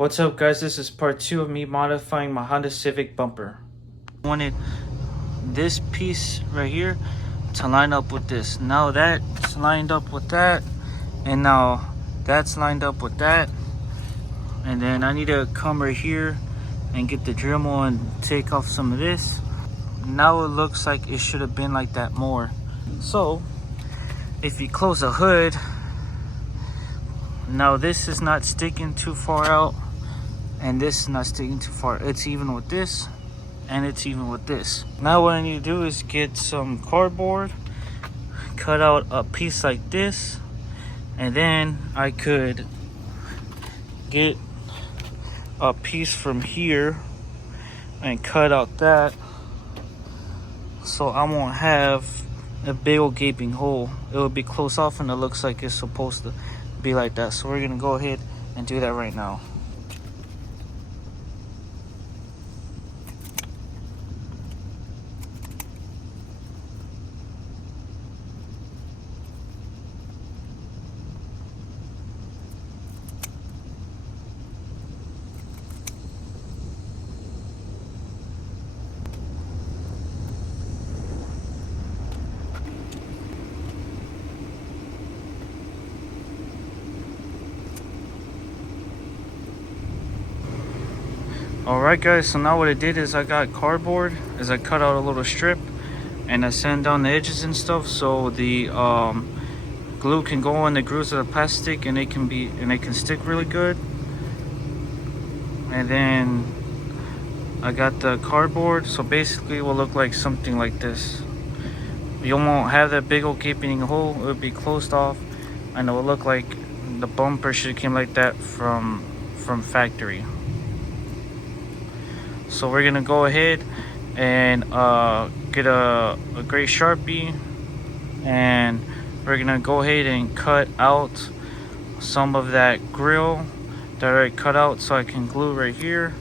What's up, guys? This is part 2 of me modifying my Honda Civic bumper. I wanted this piece right here to line up with this. Now that's lined up with that, and now that's lined up with that. And then I need to come right here and get the Dremel and take off some of this. Now it looks like it should have been like that more. So if you close the hood, now this is not sticking too far out, and this is not sticking too far. It's even with this, and it's even with this. Now what I need to do is get some cardboard, cut out a piece like this, and then I could get a piece from here and cut out that, so I won't have a big old gaping hole. It will be close off and it looks like it's supposed to be like that. So we're gonna go ahead and do that right now. Alright guys, so now what I did is I got cardboard, is I cut out a little strip and I sand down the edges and stuff so the glue can go in the grooves of the plastic and it can stick really good. And then I got the cardboard, so basically it will look like something like this. You won't have that big old gaping hole, it will be closed off, and it will look like the bumper should have came like that from factory. So we're gonna go ahead and get a gray Sharpie, and we're gonna go ahead and cut out some of that grill that I already cut out so I can glue right here,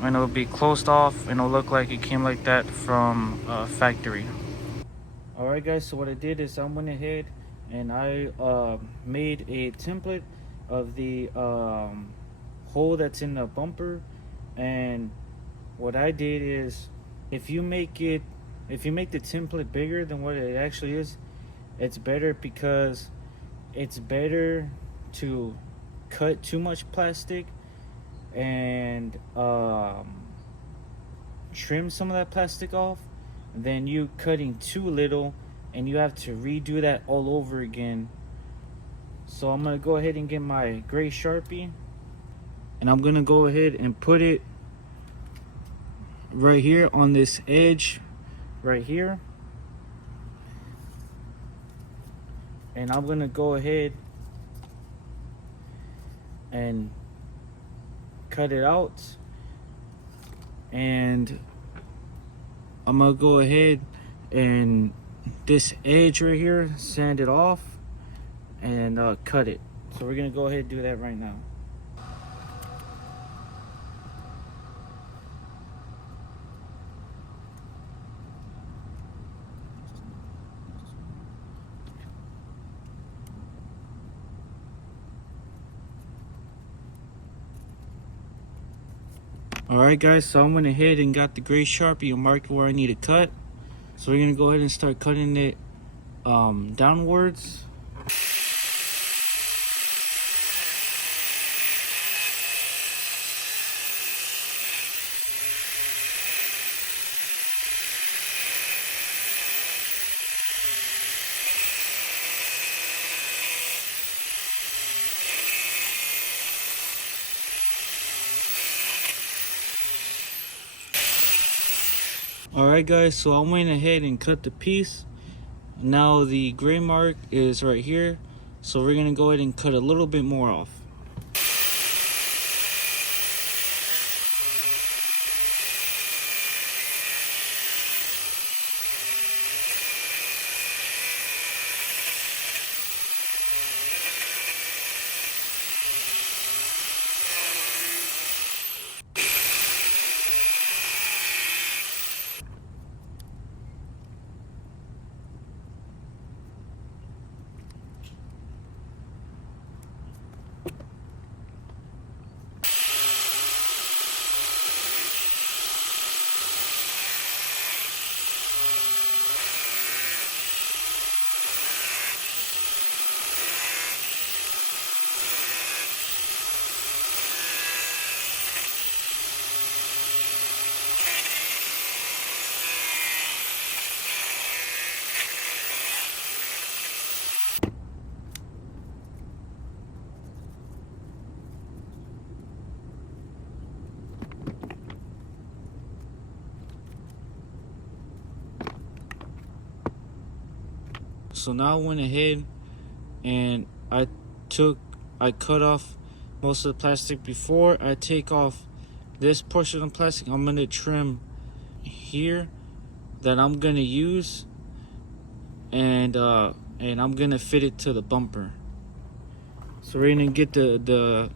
and it'll be closed off and it'll look like it came like that from factory. Alright guys, so what I did is I went ahead and I made a template of the hole that's in the bumper. And what I did is, if you make the template bigger than what it actually is, it's better, because it's better to cut too much plastic and trim some of that plastic off than you cutting too little and you have to redo that all over again. So I'm gonna go ahead and get my gray Sharpie, and I'm gonna go ahead and put it right here on this edge right here, and I'm gonna go ahead and cut it out, and I'm gonna go ahead and this edge right here, sand it off and cut it. So we're gonna go ahead and do that right now. Alright guys, so I went ahead and got the gray Sharpie and marked where I need to cut. So we're gonna go ahead and start cutting it downwards. Alright guys, so I went ahead and cut the piece. Now the gray mark is right here, so we're gonna go ahead and cut a little bit more off. So now I went ahead and I cut off most of the plastic. Before I take off this portion of plastic, I'm gonna trim here that I'm gonna use, and I'm gonna fit it to the bumper. So we're gonna get the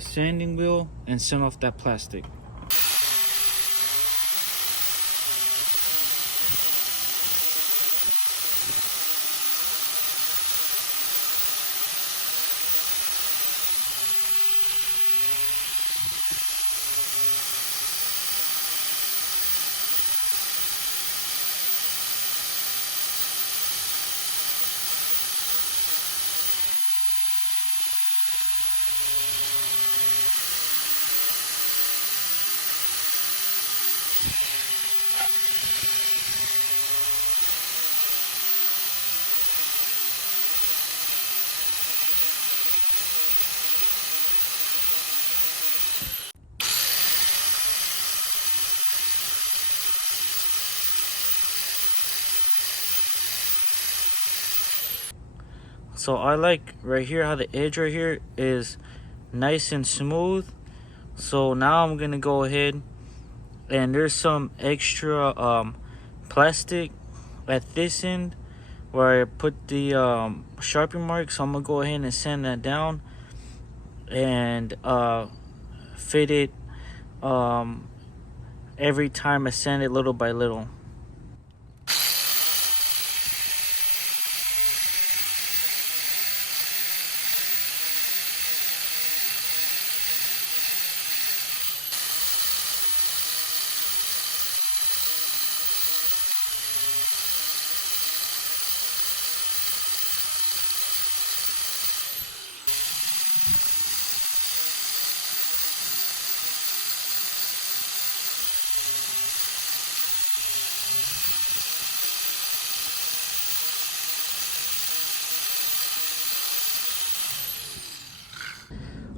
sanding wheel and sand off that plastic. So I like right here how the edge right here is nice and smooth. So now I'm gonna go ahead, and there's some extra plastic at this end where I put the Sharpie mark. So I'm gonna go ahead and sand that down and fit it every time I sand it little by little.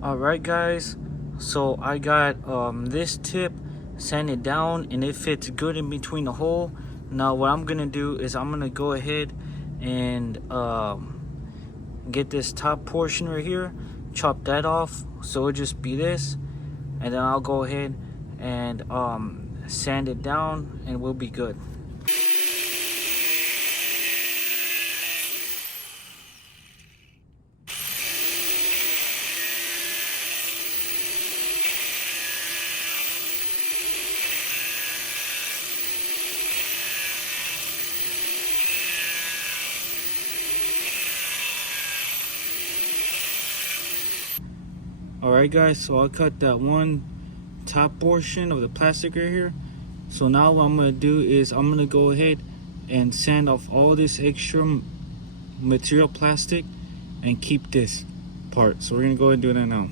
Alright guys, so I got this tip sanded down and it fits good in between the hole. Now what I'm gonna do is I'm gonna go ahead and get this top portion right here, chop that off so it'll just be this, and then I'll go ahead and sand it down and we'll be good. Alright guys, so I cut that one top portion of the plastic right here. So now what I'm going to do is I'm going to go ahead and sand off all this extra material plastic and keep this part. So we're going to go ahead and do that now.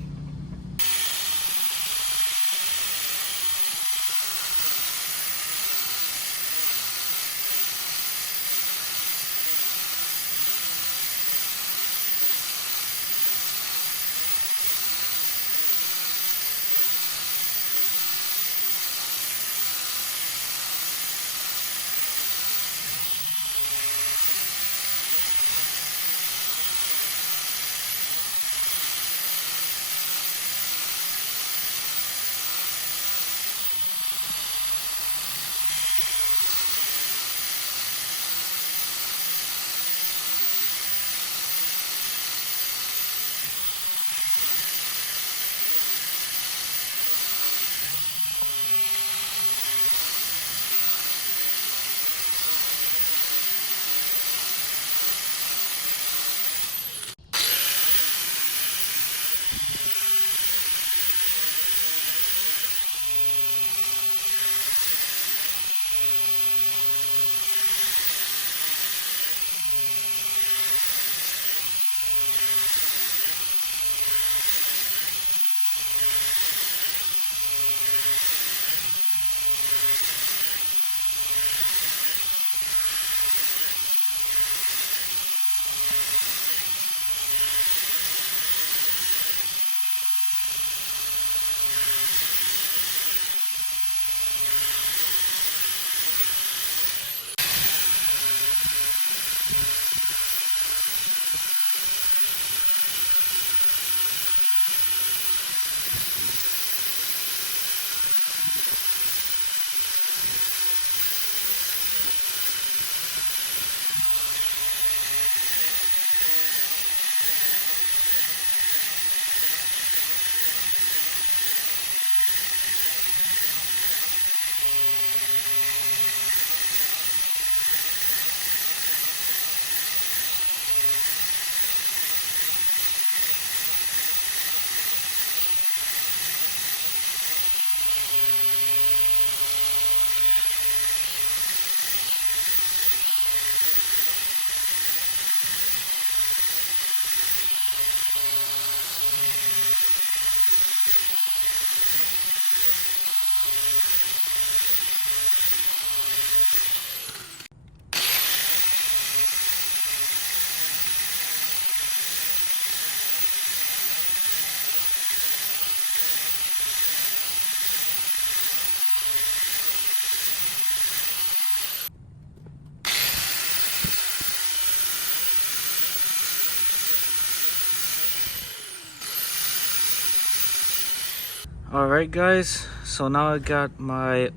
Alright guys, so now I got my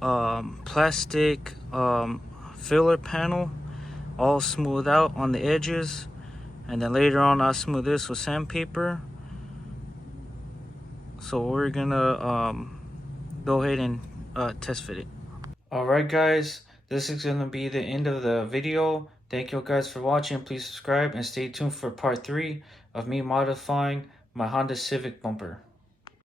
plastic filler panel all smoothed out on the edges, and then later on I'll smooth this with sandpaper. So we're gonna go ahead and test fit it. Alright guys, this is gonna be the end of the video. Thank you guys for watching. Please subscribe and stay tuned for part 3 of me modifying my Honda Civic bumper.